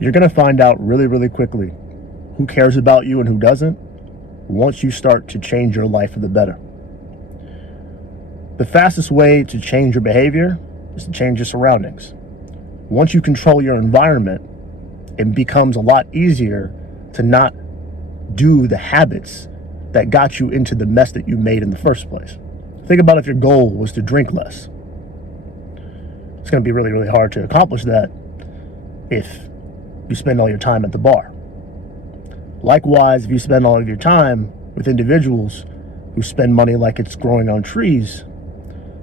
You're going to find out really, really quickly who cares about you and who doesn't once you start to change your life for the better. The fastest way to change your behavior is to change your surroundings. Once you control your environment, it becomes a lot easier to not do the habits that got you into the mess that you made in the first place. Think about if your goal was to drink less. It's going to be really, really hard to accomplish that if you spend all your time at the bar. Likewise, if you spend all of your time with individuals who spend money like it's growing on trees,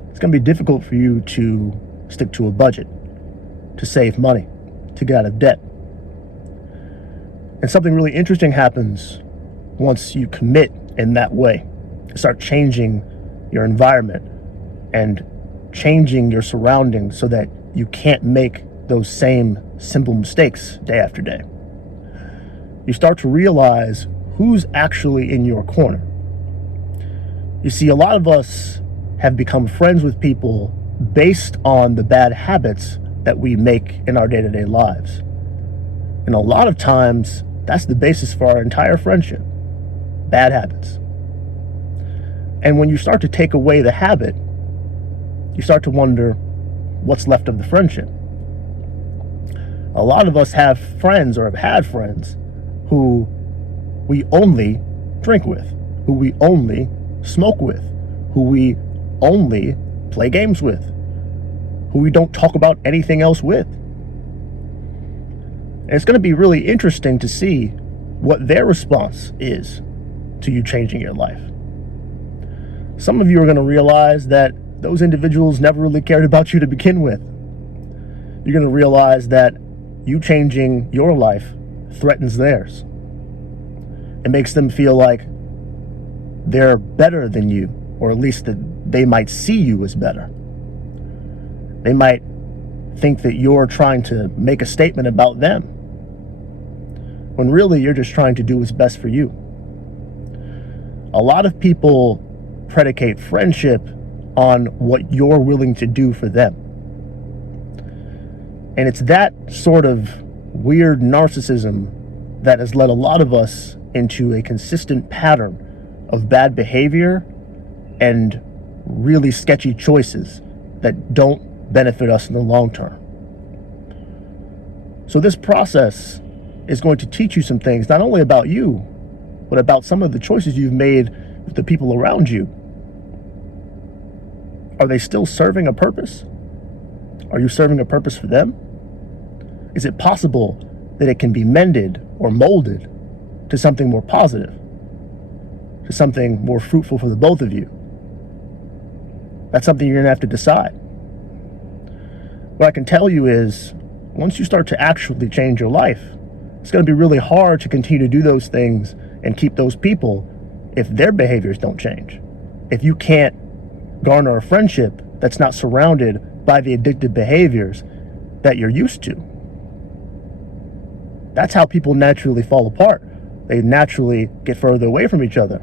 it's going to be difficult for you to stick to a budget, to save money, to get out of debt. And something really interesting happens once you commit in that way. Start changing your environment and changing your surroundings so that you can't make those same simple mistakes day after day. You start to realize who's actually in your corner. You see, a lot of us have become friends with people based on the bad habits that we make in our day-to-day lives. And a lot of times, that's the basis for our entire friendship. Bad habits. And when you start to take away the habit, you start to wonder what's left of the friendship. A lot of us have friends or have had friends who we only drink with, who we only smoke with, who we only play games with, who we don't talk about anything else with. And it's going to be really interesting to see what their response is to you changing your life. Some of you are going to realize that those individuals never really cared about you to begin with. You're going to realize that you changing your life threatens theirs. It makes them feel like they're better than you, or at least that they might see you as better. They might think that you're trying to make a statement about them, when really you're just trying to do what's best for you. A lot of people predicate friendship on what you're willing to do for them. And it's that sort of weird narcissism that has led a lot of us into a consistent pattern of bad behavior and really sketchy choices that don't benefit us in the long term. So this process is going to teach you some things, not only about you, but about some of the choices you've made with the people around you. Are they still serving a purpose? Are you serving a purpose for them? Is it possible that it can be mended or molded to something more positive, to something more fruitful for the both of you? That's something you're going to have to decide. What I can tell you is, once you start to actually change your life, it's going to be really hard to continue to do those things and keep those people if their behaviors don't change. If you can't garner a friendship that's not surrounded by the addictive behaviors that you're used to. That's how people naturally fall apart. They naturally get further away from each other.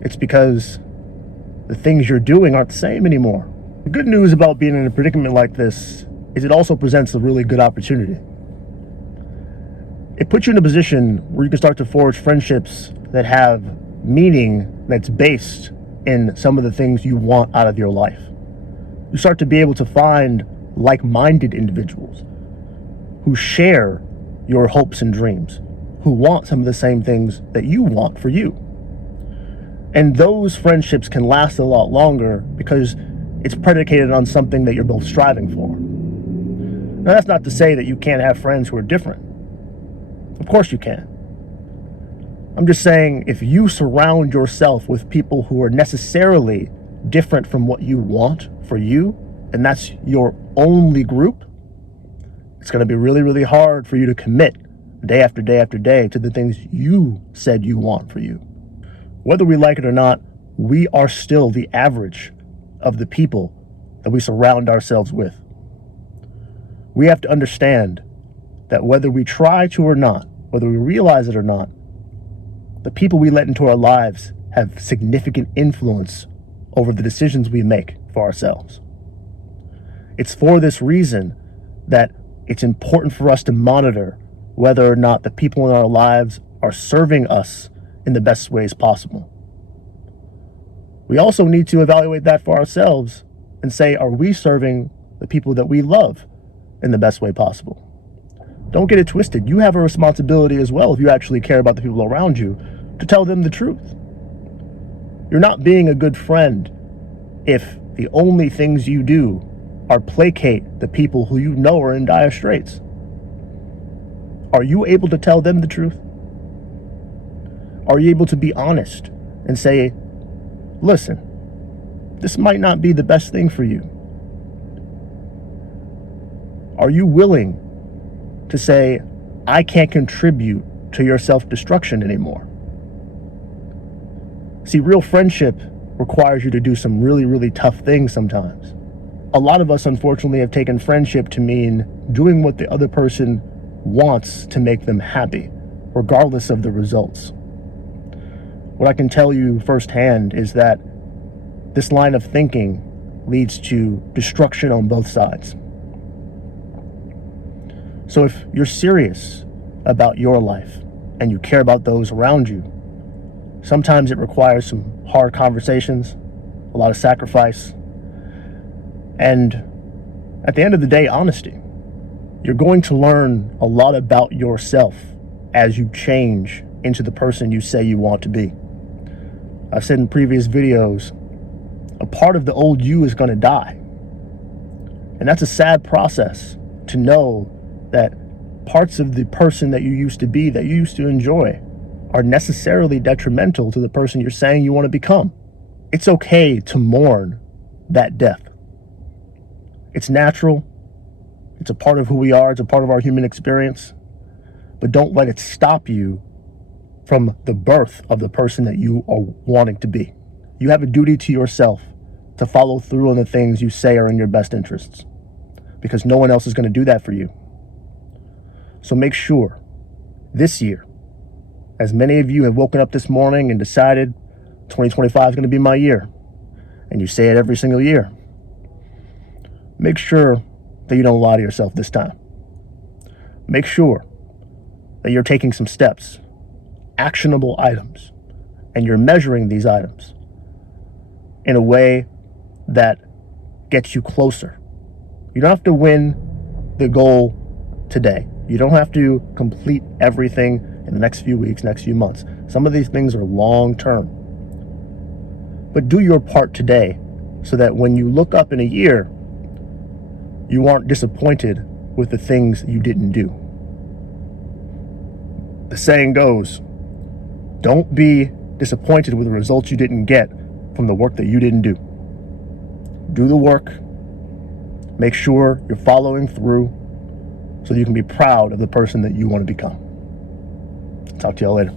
It's because the things you're doing aren't the same anymore. The good news about being in a predicament like this is it also presents a really good opportunity. It puts you in a position where you can start to forge friendships that have meaning that's based in some of the things you want out of your life. You start to be able to find like-minded individuals who share your hopes and dreams, who want some of the same things that you want for you. And those friendships can last a lot longer because it's predicated on something that you're both striving for. Now, that's not to say that you can't have friends who are different. Of course you can. I'm just saying, if you surround yourself with people who are necessarily different from what you want for you, and that's your only group, it's going to be really, really hard for you to commit day after day after day to the things you said you want for you. Whether we like it or not, we are still the average of the people that we surround ourselves with. We have to understand that whether we try to or not, whether we realize it or not, the people we let into our lives have significant influence over the decisions we make for ourselves. It's for this reason that it's important for us to monitor whether or not the people in our lives are serving us in the best ways possible. We also need to evaluate that for ourselves and say, are we serving the people that we love in the best way possible? Don't get it twisted. You have a responsibility as well, if you actually care about the people around you, to tell them the truth. You're not being a good friend if the only things you do are placate the people who you know are in dire straits. Are you able to tell them the truth? Are you able to be honest and say, listen, this might not be the best thing for you? Are you willing to say, I can't contribute to your self-destruction anymore? See, real friendship requires you to do some really, really tough things sometimes. A lot of us, unfortunately, have taken friendship to mean doing what the other person wants to make them happy, regardless of the results. What I can tell you firsthand is that this line of thinking leads to destruction on both sides. So if you're serious about your life and you care about those around you, sometimes it requires some hard conversations, a lot of sacrifice, and at the end of the day, honesty. You're going to learn a lot about yourself as you change into the person you say you want to be. I've said in previous videos, a part of the old you is going to die. And that's a sad process, to know that parts of the person that you used to be, that you used to enjoy, are necessarily detrimental to the person you're saying you want to become. It's okay to mourn that death. It's natural. It's a part of who we are. It's a part of our human experience. But don't let it stop you from the birth of the person that you are wanting to be. You have a duty to yourself to follow through on the things you say are in your best interests, because no one else is going to do that for you. So make sure this year, as many of you have woken up this morning and decided 2025 is going to be my year, and you say it every single year, make sure that you don't lie to yourself this time. Make sure that you're taking some steps, actionable items, and you're measuring these items in a way that gets you closer. You don't have to win the goal today. You don't have to complete everything in the next few weeks, next few months. Some of these things are long term. But do your part today so that when you look up in a year, you aren't disappointed with the things you didn't do. The saying goes, don't be disappointed with the results you didn't get from the work that you didn't do. Do the work. Make sure you're following through so you can be proud of the person that you want to become. Talk to y'all later.